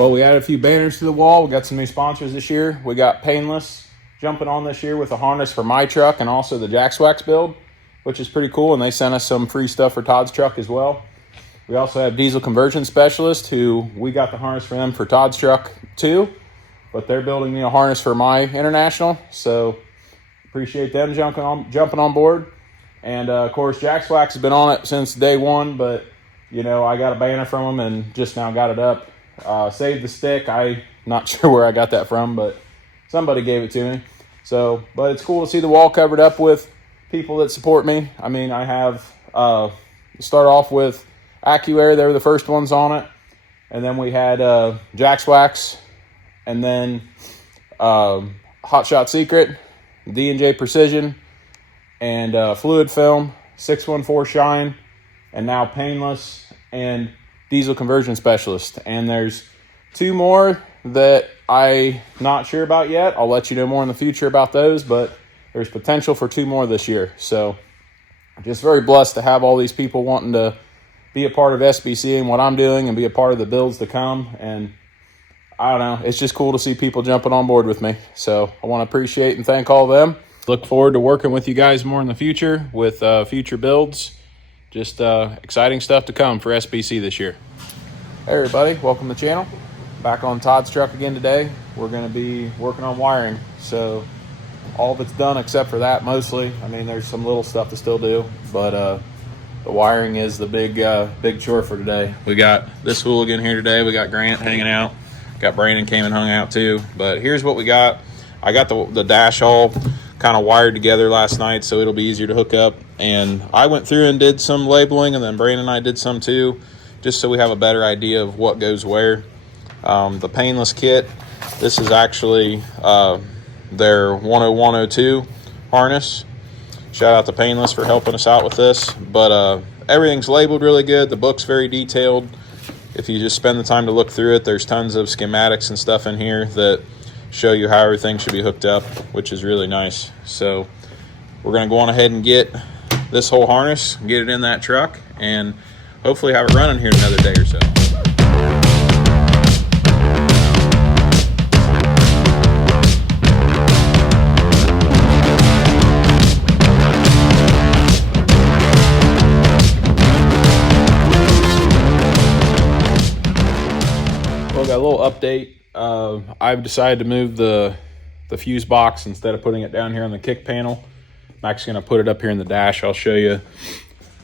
Well, we added a few banners to the wall. We got some new sponsors this year. We got Painless jumping on this year with a harness for my truck and also the Jackswax build, which is pretty cool. And they sent us some free stuff for Todd's truck as well. We also have Diesel Conversion Specialist, who we got the harness for them for Todd's truck too, but they're building me a harness for my International. So appreciate them jumping on board. And of course, Jackswax has been on it since day one, but you know, I got a banner from them and just now got it up. Saved the stick. I'm not sure where I got that from, but somebody gave it to me. So, but it's cool to see the wall covered up with people that support me. I mean, I have start off with AccuAir. They were the first ones on it, and then we had Jackswax, and then Hot Shot Secret, D&J Precision, and Fluid Film, 614 Shine, and now Painless and Diesel Conversion Specialist. And there's two more that I'm not sure about yet. I'll let you know more in the future about those, but there's potential for two more this year. So just very blessed to have all these people wanting to be a part of SBC and what I'm doing and be a part of the builds to come. And I don't know, it's just cool to see people jumping on board with me. So I want to appreciate and thank all of them. Look forward to working with you guys more in the future with future builds. Just exciting stuff to come for SBC this year. Hey everybody, welcome to the channel. Back on Todd's truck again today. We're going to be working on wiring. So all of it's done except for that mostly. I mean, there's some little stuff to still do, but the wiring is the big chore for today. We got this hooligan here today. We got Grant hanging out. Got Brandon came and hung out too. But here's what we got. I got the dash all kind of wired together last night, so it'll be easier to hook up. And I went through and did some labeling, and then Brandon and I did some too, just so we have a better idea of what goes where. The Painless kit, this is actually their 10102 harness. Shout out to Painless for helping us out with this. But everything's labeled really good. The book's very detailed. If you just spend the time to look through it, there's tons of schematics and stuff in here that show you how everything should be hooked up, which is really nice. So we're going to go on ahead and get this whole harness, get it in that truck, and hopefully have it running here in another day or so. Well, got a little update. I've decided to move the fuse box instead of putting it down here on the kick panel. I'm actually going to put it up here in the dash. I'll show you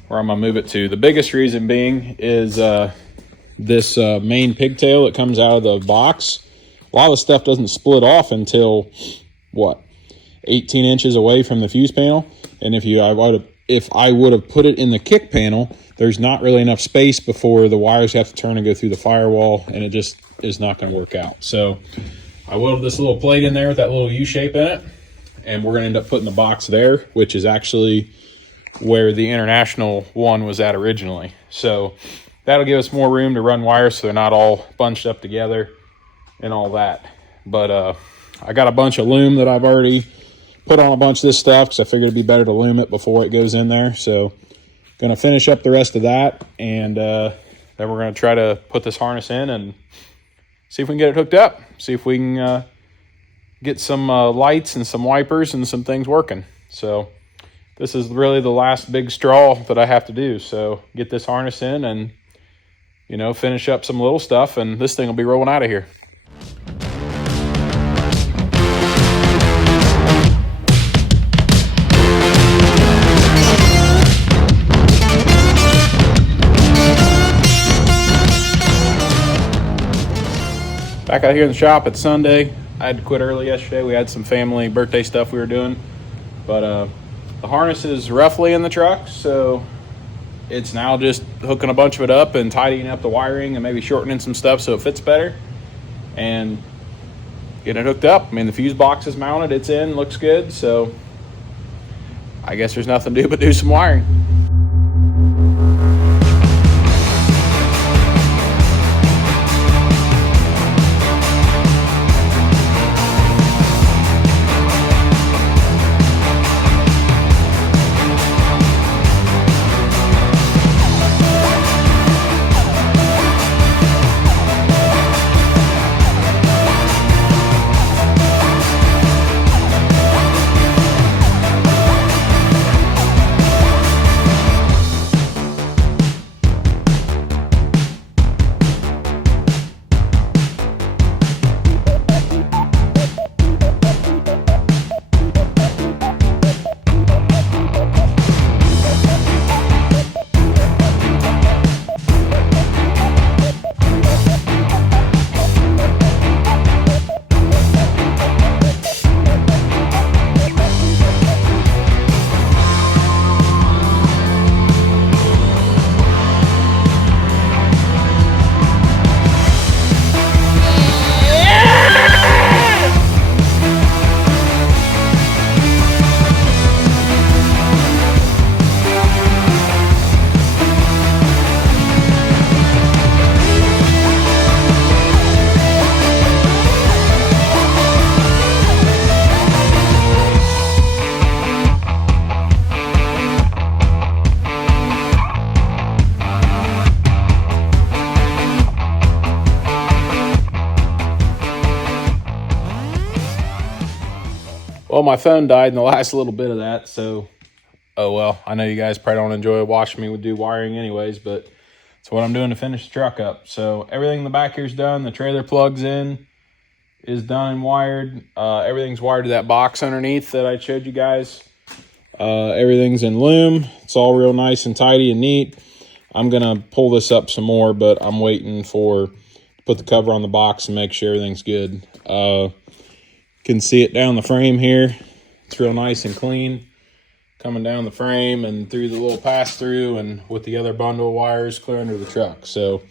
where I'm going to move it to. The biggest reason being is this main pigtail that comes out of the box. A lot of the stuff doesn't split off until, what, 18 inches away from the fuse panel. And if I would have put it in the kick panel, there's not really enough space before the wires have to turn and go through the firewall, and it just is not going to work out. So I welded this little plate in there with that little U shape in it, and we're going to end up putting the box there, which is actually where the International one was at originally. So that'll give us more room to run wires so they're not all bunched up together and all that. But I got a bunch of loom that I've already put on a bunch of this stuff because I figured it'd be better to loom it before it goes in there. So going to finish up the rest of that, and then we're going to try to put this harness in and see if we can get it hooked up. See if we can get some lights and some wipers and some things working. So this is really the last big straw that I have to do. So get this harness in and, you know, finish up some little stuff, and this thing will be rolling out of here. Back out here in the shop, it's Sunday. I had to quit early yesterday. We had some family birthday stuff we were doing. But the harness is roughly in the truck, so it's now just hooking a bunch of it up and tidying up the wiring and maybe shortening some stuff so it fits better and getting it hooked up. I mean, the fuse box is mounted, it's in, looks good, so I guess there's nothing to do but do some wiring. Well, my phone died in the last little bit of that, so oh well. I know you guys probably don't enjoy watching me do wiring anyways, but it's what I'm doing to finish the truck up. So everything in the back here is done. The trailer plugs in is done and wired. Everything's wired to that box underneath that I showed you guys. Everything's in loom. It's all real nice and tidy and neat. I'm gonna pull this up some more, but I'm waiting to put the cover on the box and make sure everything's good. Can see it down the frame here. It's real nice and clean coming down the frame and through the little pass through and with the other bundle of wires clear under the truck. So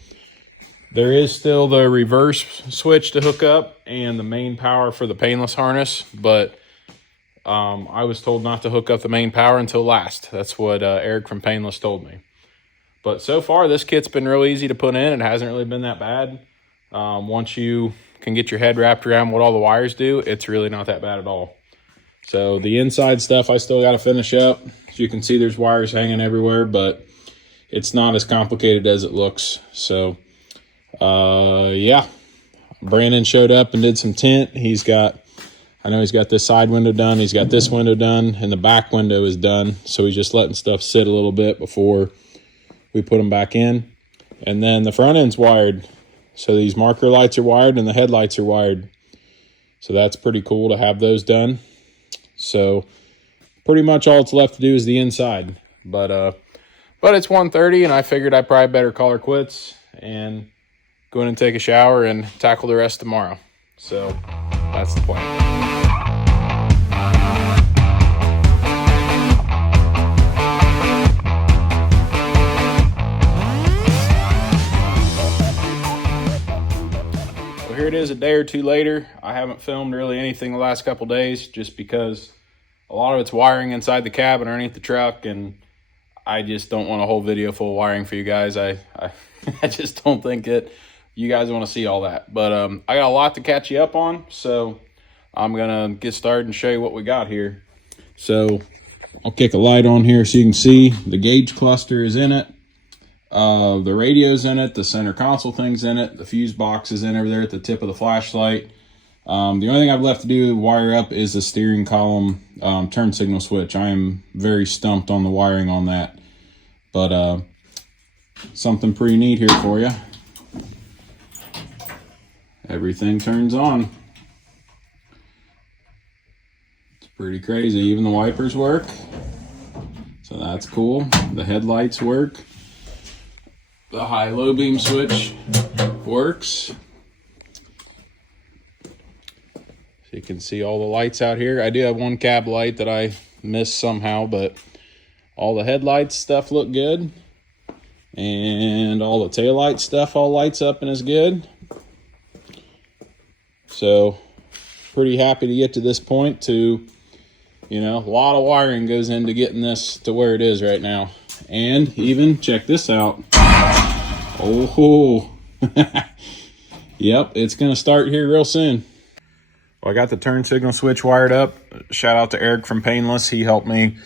there is still the reverse switch to hook up and the main power for the painless harness, but I was told not to hook up the main power until last. That's what Eric from Painless told me. But so far, this kit's been real easy to put in. It hasn't really been that bad. Once you can get your head wrapped around what all the wires do, it's really not that bad at all. So the inside stuff I still got to finish up. As you can see, there's wires hanging everywhere, but it's not as complicated as it looks. So, yeah. Brandon showed up and did some tint. I know he's got this side window done. He's got this window done, and the back window is done. So he's just letting stuff sit a little bit before we put them back in. And then the front end's wired. So these marker lights are wired and the headlights are wired. So that's pretty cool to have those done. So pretty much all it's left to do is the inside. But it's 1:30 and I figured I probably better call her quits and go in and take a shower and tackle the rest tomorrow. So that's the plan. Here it is a day or two later. I haven't filmed really anything the last couple days just because a lot of it's wiring inside the cabin underneath the truck, and I just don't want a whole video full of wiring for you guys. I just don't think you guys want to see all that. But I got a lot to catch you up on, so I'm gonna get started and show you what we got here. So I'll kick a light on here so you can see the gauge cluster is in it. The radio's in it, the center console thing's in it, the fuse box is in over there at the tip of the flashlight. The only thing I've left to do wire up is the steering column turn signal switch. I am very stumped on the wiring on that, but something pretty neat here for you. Everything turns on. It's pretty crazy. Even the wipers work, so that's cool. The headlights work. The high-low beam switch works. So you can see all the lights out here. I do have one cab light that I missed somehow, but all the headlights stuff look good. And all the taillight stuff all lights up and is good. So pretty happy to get to this point to, a lot of wiring goes into getting this to where it is right now. And even, check this out. Oh, yep, it's going to start here real soon. Well, I got the turn signal switch wired up. Shout out to Eric from Painless. He helped me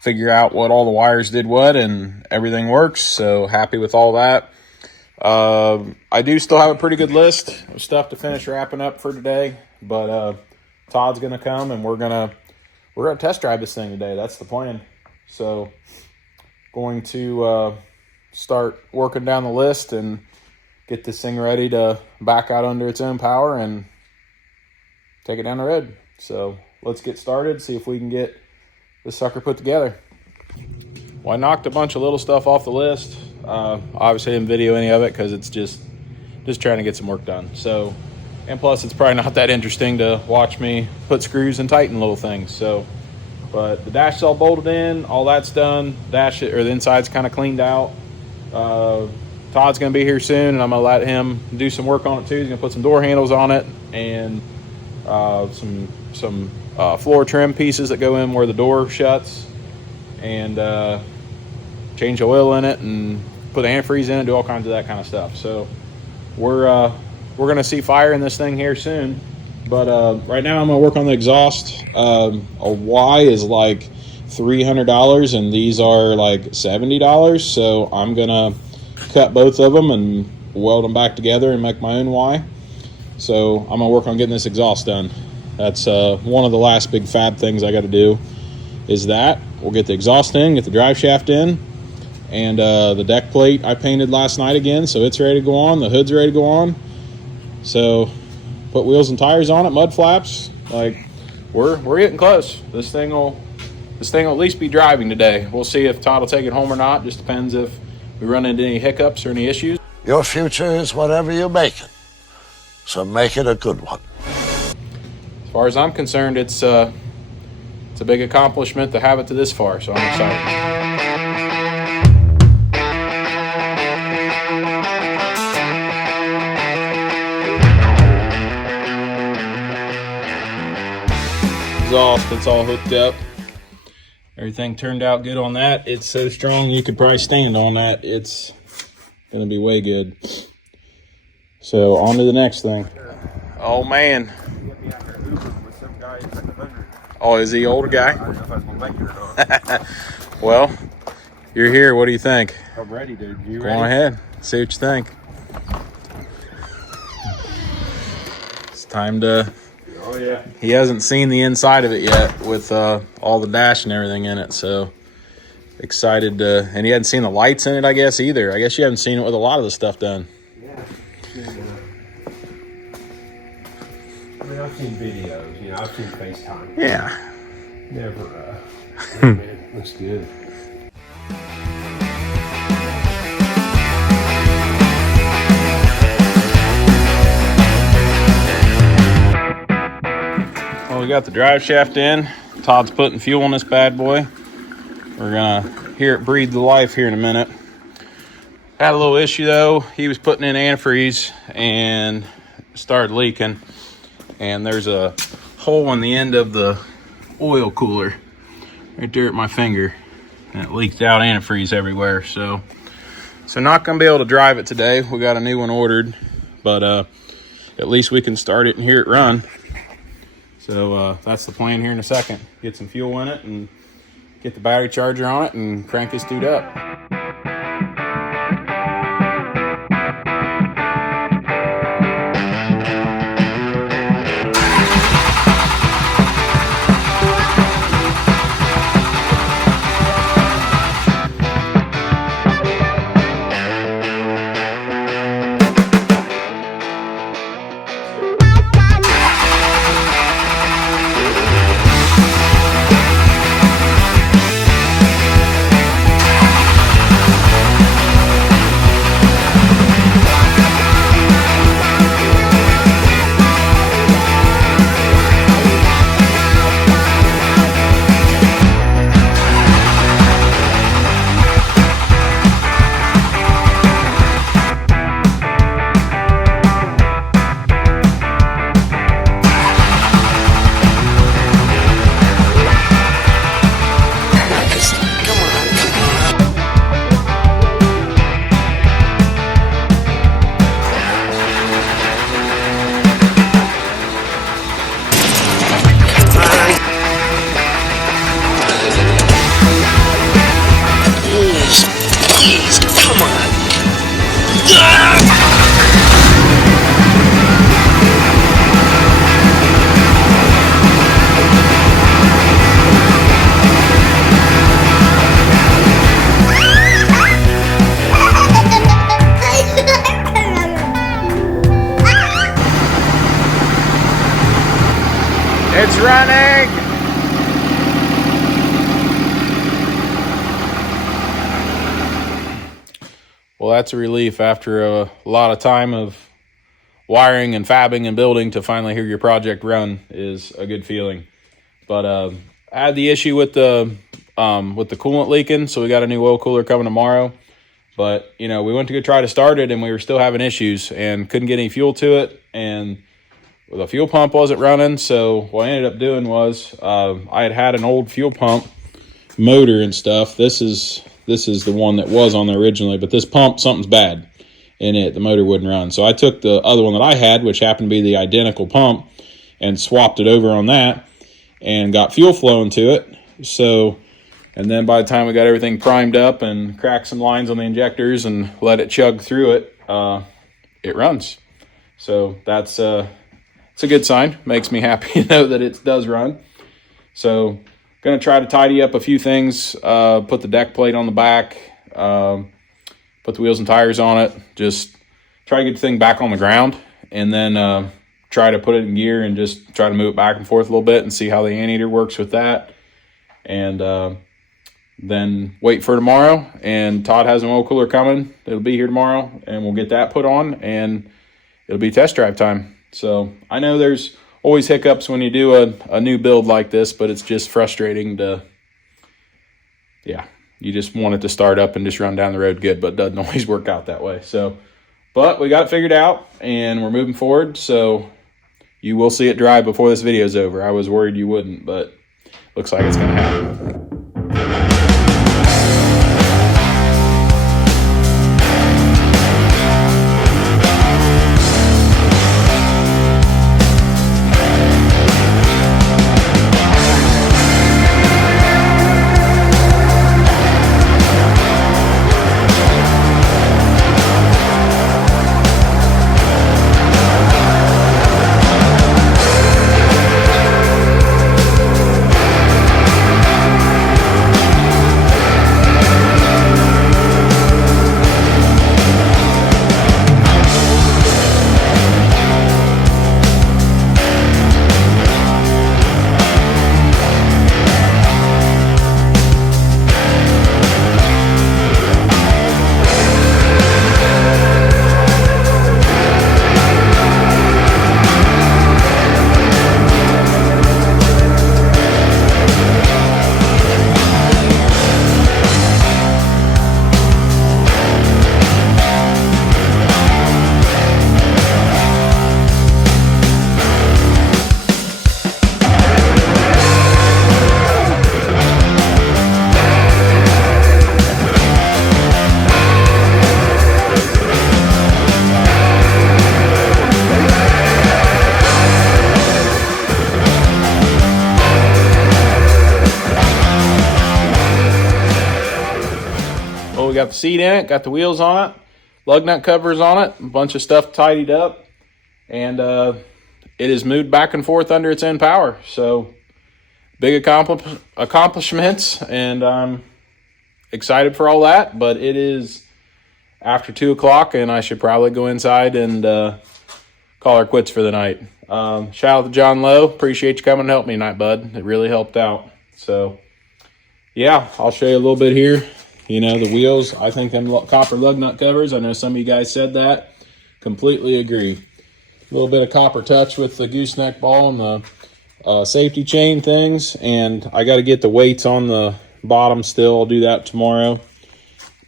figure out what all the wires did what, and everything works. So happy with all that. I do still have a pretty good list of stuff to finish wrapping up for today, but Todd's going to come and we're going to test drive this thing today. That's the plan. So going to start working down the list and get this thing ready to back out under its own power and take it down the road. So let's get started, see if we can get this sucker put together. Well, I knocked a bunch of little stuff off the list. Obviously I didn't video any of it because it's just trying to get some work done. So, and plus it's probably not that interesting to watch me put screws and tighten little things. So, but the dash is all bolted in, all that's done. The inside's kind of cleaned out. Todd's going to be here soon, and I'm going to let him do some work on it too. He's going to put some door handles on it and some floor trim pieces that go in where the door shuts, and change the oil in it and put antifreeze in it, do all kinds of that kind of stuff. So we're going to see fire in this thing here soon. But right now I'm going to work on the exhaust. A Y is like $300 and these are like $70, so I'm gonna cut both of them and weld them back together and make my own Y. So I'm gonna work on getting this exhaust done. That's one of the last big fab things I got to do is that. We'll get the exhaust in, get the drive shaft in, and the deck plate I painted last night again, so it's ready to go on. The hood's ready to go on. So put wheels and tires on it, mud flaps. Like we're getting close. This thing will at least be driving today. We'll see if Todd will take it home or not. Just depends if we run into any hiccups or any issues. Your future is whatever you make it, so make it a good one. As far as I'm concerned, it's a big accomplishment to have it to this far, so I'm excited. Exhaust, it's all hooked up. Everything turned out good on that. It's so strong you could probably stand on that. It's gonna be way good. So on to the next thing. Oh man. Oh, is he older guy? Well, you're here. What do you think? I'm ready, dude. You Go ready? on ahead. See what you think. It's time to... Oh, yeah. He hasn't seen the inside of it yet with all the dash and everything in it, so excited to... And he hadn't seen the lights in it, I guess, either. I guess you haven't seen it with a lot of the stuff done. Yeah. I mean, I've seen videos, you know, I've seen FaceTime. Yeah. Never, man, looks good. Well, we got the drive shaft in. Todd's putting fuel in this bad boy. We're gonna hear it breathe the life here in a minute. Had a little issue though. He was putting in antifreeze and started leaking. And there's a hole in the end of the oil cooler right there at my finger. And it leaked out antifreeze everywhere. So not gonna be able to drive it today. We got a new one ordered, but at least we can start it and hear it run. So that's the plan here in a second. Get some fuel in it and get the battery charger on it and crank this dude up. It's running! Well, that's a relief after a lot of time of wiring and fabbing and building to finally hear your project run is a good feeling. But I had the issue with the coolant leaking, so we got a new oil cooler coming tomorrow. But, you know, we went to go try to start it and we were still having issues and couldn't get any fuel to it. And the fuel pump wasn't running, so what I ended up doing was I had an old fuel pump motor and stuff. This is the one that was on there originally, but this pump, something's bad in it. The motor wouldn't run. So I took the other one that I had, which happened to be the identical pump, and swapped it over on that and got fuel flowing to it. So, and then by the time we got everything primed up and cracked some lines on the injectors and let it chug through it, it runs. So that's it's a good sign. Makes me happy to know that it does run. So going to try to tidy up a few things, put the deck plate on the back, put the wheels and tires on it, just try to get the thing back on the ground, and then try to put it in gear and just try to move it back and forth a little bit and see how the anteater works with that. And then wait for tomorrow. And Todd has an oil cooler coming. It'll be here tomorrow, and we'll get that put on, and it'll be test drive time. So I know there's always hiccups when you do a new build like this, but it's just frustrating to, you just want it to start up and just run down the road good, but it doesn't always work out that way. So, but we got it figured out, and we're moving forward. So you will see it drive before this video is over. I was worried you wouldn't, but looks like it's going to happen. We got the seat in it, got the wheels on it, lug nut covers on it, a bunch of stuff tidied up, and it is moved back and forth under its end power. So big accomplishments, and I'm excited for all that, but it is after 2 o'clock, and I should probably go inside and call her quits for the night. Shout out to John Lowe. Appreciate you coming to help me tonight, bud. It really helped out. So yeah, I'll show you a little bit here. You know, the wheels, I think them copper lug nut covers, I know some of you guys said that. Completely agree. A little bit of copper touch with the gooseneck ball and the safety chain things. And I got to get the weights on the bottom still. I'll do that tomorrow.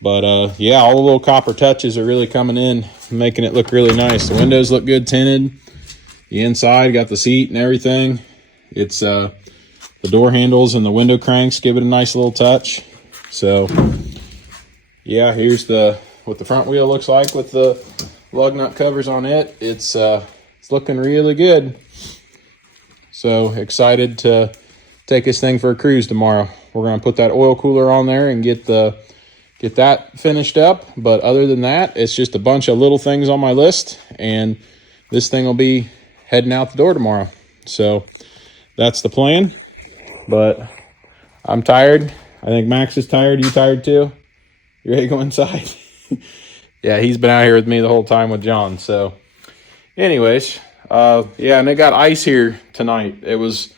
But yeah, all the little copper touches are really coming in, making it look really nice. The windows look good tinted. The inside, got the seat and everything. It's the door handles and the window cranks give it a nice little touch. So yeah, here's what the front wheel looks like with the lug nut covers on it. It's looking really good. So excited to take this thing for a cruise tomorrow. We're gonna put that oil cooler on there and get that finished up. But other than that, it's just a bunch of little things on my list, and this thing will be heading out the door tomorrow. So that's the plan. But I'm tired. I think Max is tired. You tired too? You ready to go inside? Yeah, he's been out here with me the whole time with John. So anyways, yeah, and they got ice here tonight. It was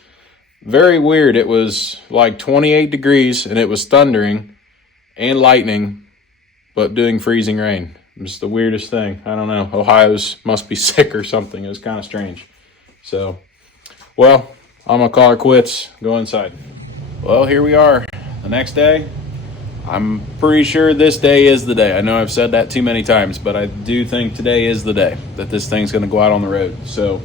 very weird. It was like 28 degrees, and it was thundering and lightning, but doing freezing rain. It's the weirdest thing. I don't know. Ohio's must be sick or something. It was kind of strange. So, well, I'm going to call her quits, go inside. Well, here we are. The next day, I'm pretty sure this day is the day. I know I've said that too many times, but I do think today is the day that this thing's going to go out on the road. So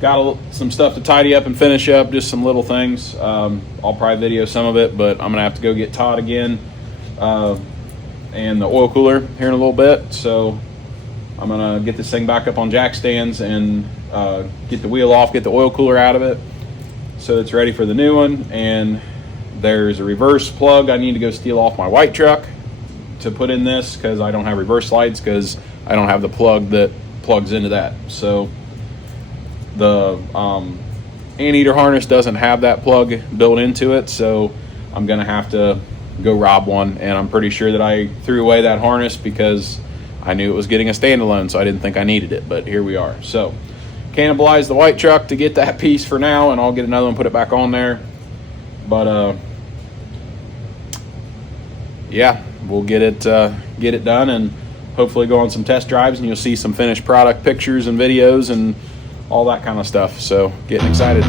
got some stuff to tidy up and finish up, just some little things. I'll probably video some of it, but I'm going to have to go get Todd again and the oil cooler here in a little bit. So I'm going to get this thing back up on jack stands and get the wheel off, get the oil cooler out of it so it's ready for the new one. And there's a reverse plug I need to go steal off my white truck to put in this, because I don't have reverse lights, because I don't have the plug that plugs into that. So the anteater harness doesn't have that plug built into it, so I'm gonna have to go rob one, and I'm pretty sure that I threw away that harness because I knew it was getting a standalone, so I didn't think I needed it, but here we are. So cannibalize the white truck to get that piece for now, and I'll get another one, put it back on there. But yeah, we'll get it done, and hopefully go on some test drives, and you'll see some finished product pictures and videos and all that kind of stuff. So getting excited.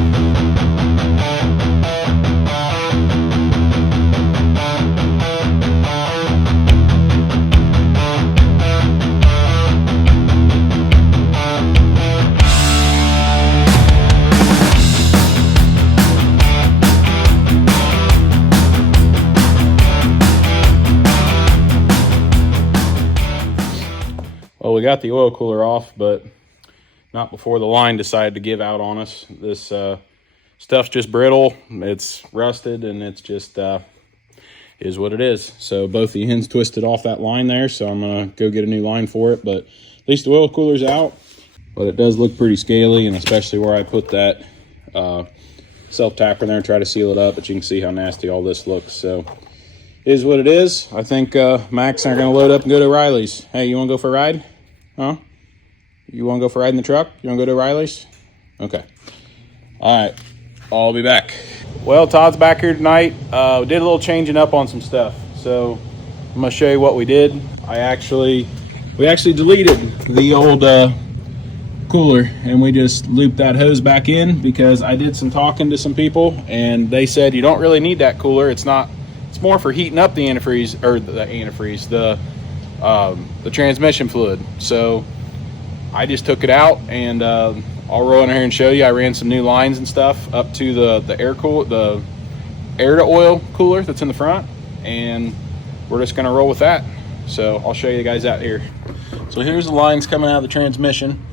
Well, we got the oil cooler off, but not before the line decided to give out on us. This stuff's just brittle, it's rusted, and it's just is what it is. So both the ends twisted off that line there, so I'm gonna go get a new line for it. But at least the oil cooler's out, but it does look pretty scaly, and especially where I put that self-tapper in there and try to seal it up, but you can see how nasty all this looks. So is what it is. I think Max and I are gonna load up and go to Riley's. Hey, you wanna go for a ride? Huh? You want to go for a ride in the truck? You want to go to Riley's? Okay. All right. I'll be back. Well, Todd's back here tonight. We did a little changing up on some stuff. So I'm going to show you what we did. We actually deleted the old cooler, and we just looped that hose back in because I did some talking to some people, and they said you don't really need that cooler. It's more for heating up the antifreeze, or the transmission fluid. So I just took it out, and I'll roll in here and show you. I ran some new lines and stuff up to the air to oil cooler that's in the front, and we're just gonna roll with that. So I'll show you guys out here. So here's the lines coming out of the transmission,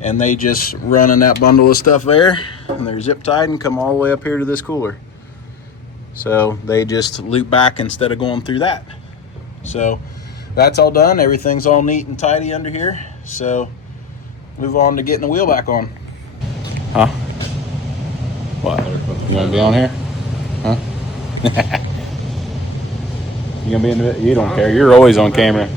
and they just run in that bundle of stuff there, and they're zip tied and come all the way up here to this cooler. So they just loop back instead of going through that. So that's all done. Everything's all neat and tidy under here. So move on to getting the wheel back on. Huh? What? You want to be on here? Huh? You gonna be in the? You don't care. You're always on camera.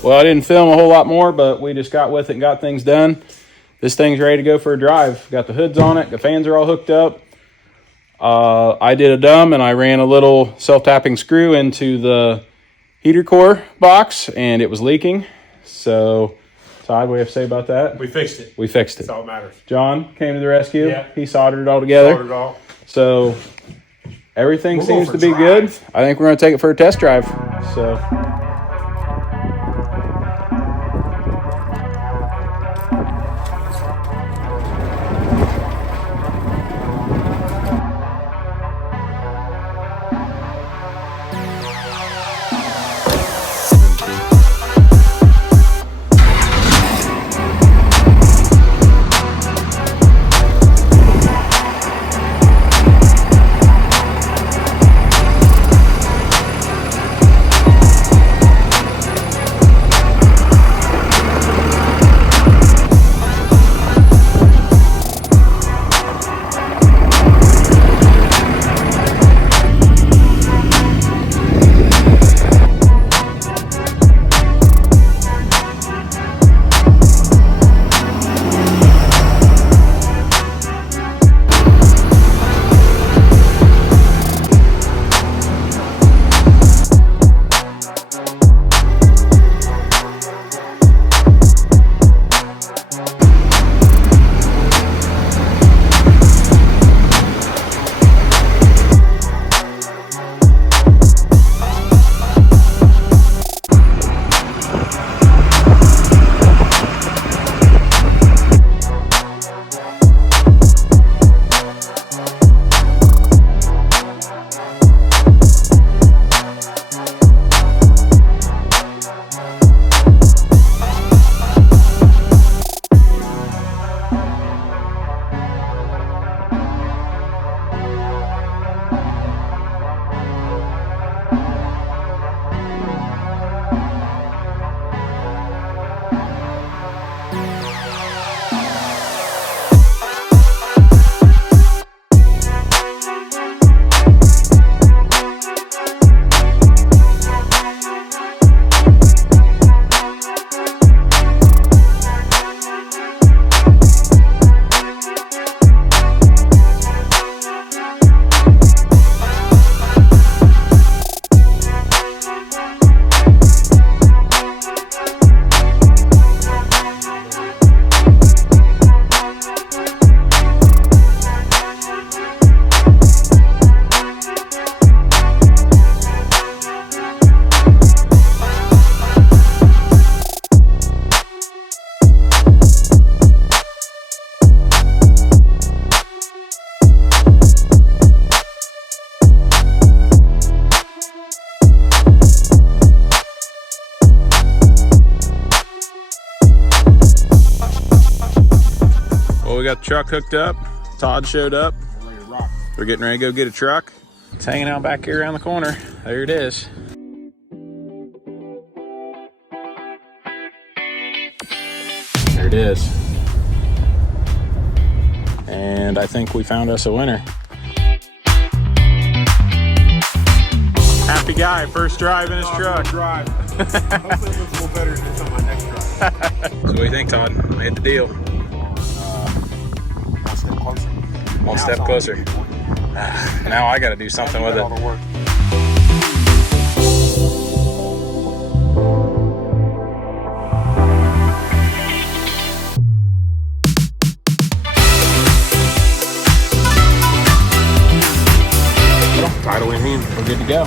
Well, I didn't film a whole lot more, but we just got with it and got things done. This thing's ready to go for a drive. Got the hoods on it. The fans are all hooked up. I did a dumb, and I ran a little self-tapping screw into the heater core box, and it was leaking. So, Todd, what do you have to say about that? We fixed it. We fixed it. That's all that matters. John came to the rescue. Yeah. He soldered it all together. Soldered it all. So, everything We're going seems for to a be good. drive. I think we're going to take it for a test drive. So. we got the truck hooked up. Todd showed up. We're getting ready to go get a truck. It's hanging out back here around the corner. There it is. There it is. And I think we found us a winner. Happy guy, first drive in his truck. Drive. Hopefully it looks a little better than this on my next drive. So what do you think, Todd? I hit the deal. One step closer. One step closer. Now I got to do something with it. Title in hand. We're good to go.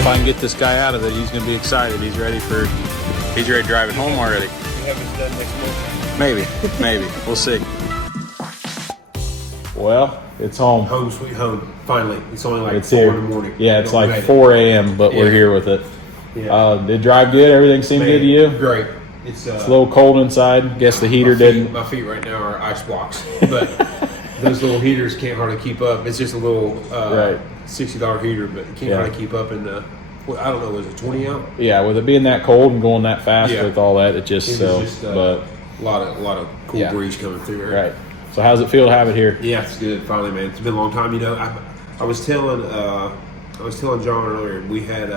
If I can get this guy out of it, he's going to be excited. He's ready to drive it home already. We have this done next month. Maybe. We'll see. Well, it's home. Home sweet home. Finally. It's only like It's 4 here. in the morning. Yeah, it's We like made it. 4 a.m., but we're here with it. Yeah. Did it drive good? Everything seemed good to you? Great. It's It's a little cold inside. Guess the heater didn't. My feet right now are ice blocks, but those little heaters can't hardly keep up. It's just a little Right. $60 heater, but it can't Yeah. hardly keep up in the. Well, I don't know. Was it 20 out? Yeah, with it being that cold and going that fast Yeah. with all that, it just It so. was just but a lot of cool Yeah. breeze coming through there. right. So how's it feel to have it here? Yeah, it's good. Finally, man. It's been a long time. You know, I was telling John earlier. We had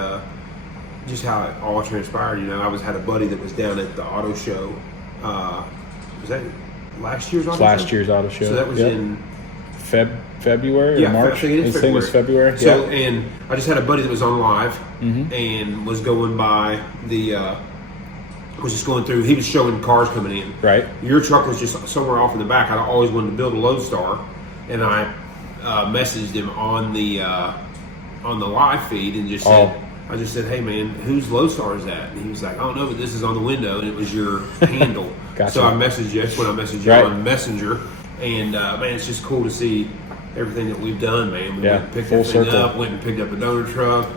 just how it all transpired. You know, had a buddy that was down at the auto show. Was that last year's auto show? Last year's auto show. So that was Yep. in February or March? I think it is This thing was February. So, Yeah. and I just had a buddy that was on live Mm-hmm. and was going by the. Was just going through. He was showing cars coming in. Right. Your truck was just somewhere off in the back. I always wanted to build a Lodestar, and I messaged him on the live feed and just said, I just said, hey man, whose Lodestar is that? And he was like, I don't know, but this is on the window, and it was your handle. Gotcha. So I messaged you. That's when I messaged you Right. on Messenger, and man, it's just cool to see everything that we've done, man. We Yeah, went and picked full everything circle. up, went and picked up a donor truck,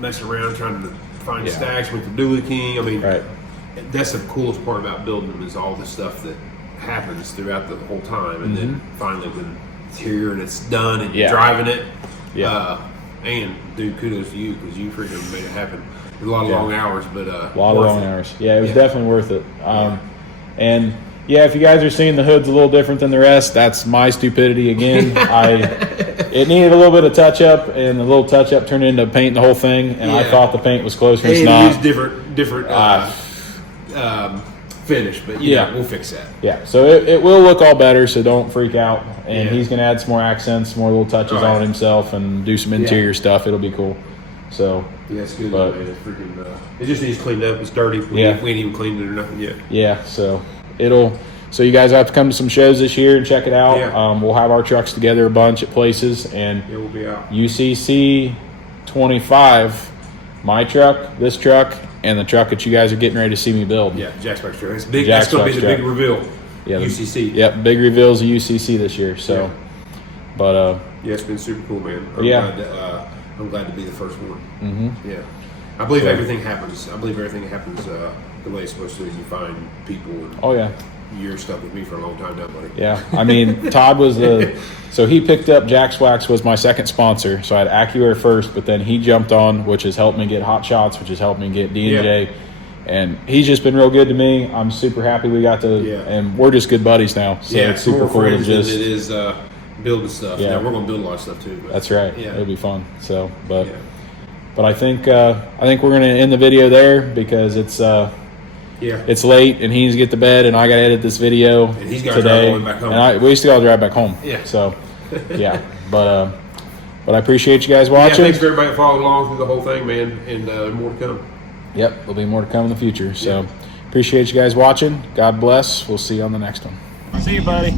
messed around trying to find Yeah. stacks, went to Dewey King. I mean, Right. that's the coolest part about building them is all the stuff that happens throughout the whole time, and then finally when it's here and it's done and Mm-hmm. Yeah. you're driving it. Yeah. And dude, kudos to you because you freaking made it happen. A lot of Yeah. long hours, but A lot of worth long it. hours. Yeah, it was Yeah. definitely worth it. And yeah, if you guys are seeing the hood's a little different than the rest, that's my stupidity again. It needed a little bit of touch up, and the little touch up turned into painting the whole thing. And I Yeah. thought the paint was closer. It's And not. it is different finish, but Yeah. yeah, we'll fix that. Yeah, so it will look all better, so don't freak out. And Yeah. he's going to add some more accents, more little touches All right. on himself, and do some interior stuff. It'll be cool. So, Yeah, it's good, But- man. It's freaking. It just needs cleaned up. It's dirty. We Yeah. ain't even cleaned it or nothing yet. yeah, so so you guys have to come to some shows this year and check it out. Yeah. We'll have our trucks together a bunch at places, and Yeah, we'll be out. UCC 25, my truck, this truck, and the truck that you guys are getting ready to see me build. Yeah, Jack's Wax Truck. It's big. Jack's That's going to be Wax the big Truck. reveal. Yeah, the- UCC. Yep, big reveals of UCC this year. So, Yeah. but Yeah, it's been super cool, man. Yeah. I'm glad to be the first one. Mm-hmm. Yeah, I believe So- everything happens. I believe everything happens the way it's supposed to. As you find people, and oh yeah. you're stuck with me for a long time now, buddy. Yeah, I mean, Todd was so he picked up Jack's Wax was my second sponsor. So I had AccuAir first, but then he jumped on, which has helped me get Hot Shots, which has helped me get D&J. And he's just been real good to me. I'm super happy we got to, Yeah. and we're just good buddies now. So Yeah, it's super more cool to friends than just, it is building stuff. Yeah. Yeah, we're going to build a lot of stuff too. But that's right. Yeah. It'll be fun. So, but, Yeah. but I think we're going to end the video there because it's late and he needs to get to bed and I got to edit this video And he's gotta drive today. all the way back home. And we still got to drive back home. Yeah. So, yeah. But I appreciate you guys Yeah, watching. thanks for everybody that followed along through the whole thing, man. And more to come. Yep, there'll be more to come in the future. So Yeah. appreciate you guys watching. God bless. We'll see you on the next one. See you, buddy.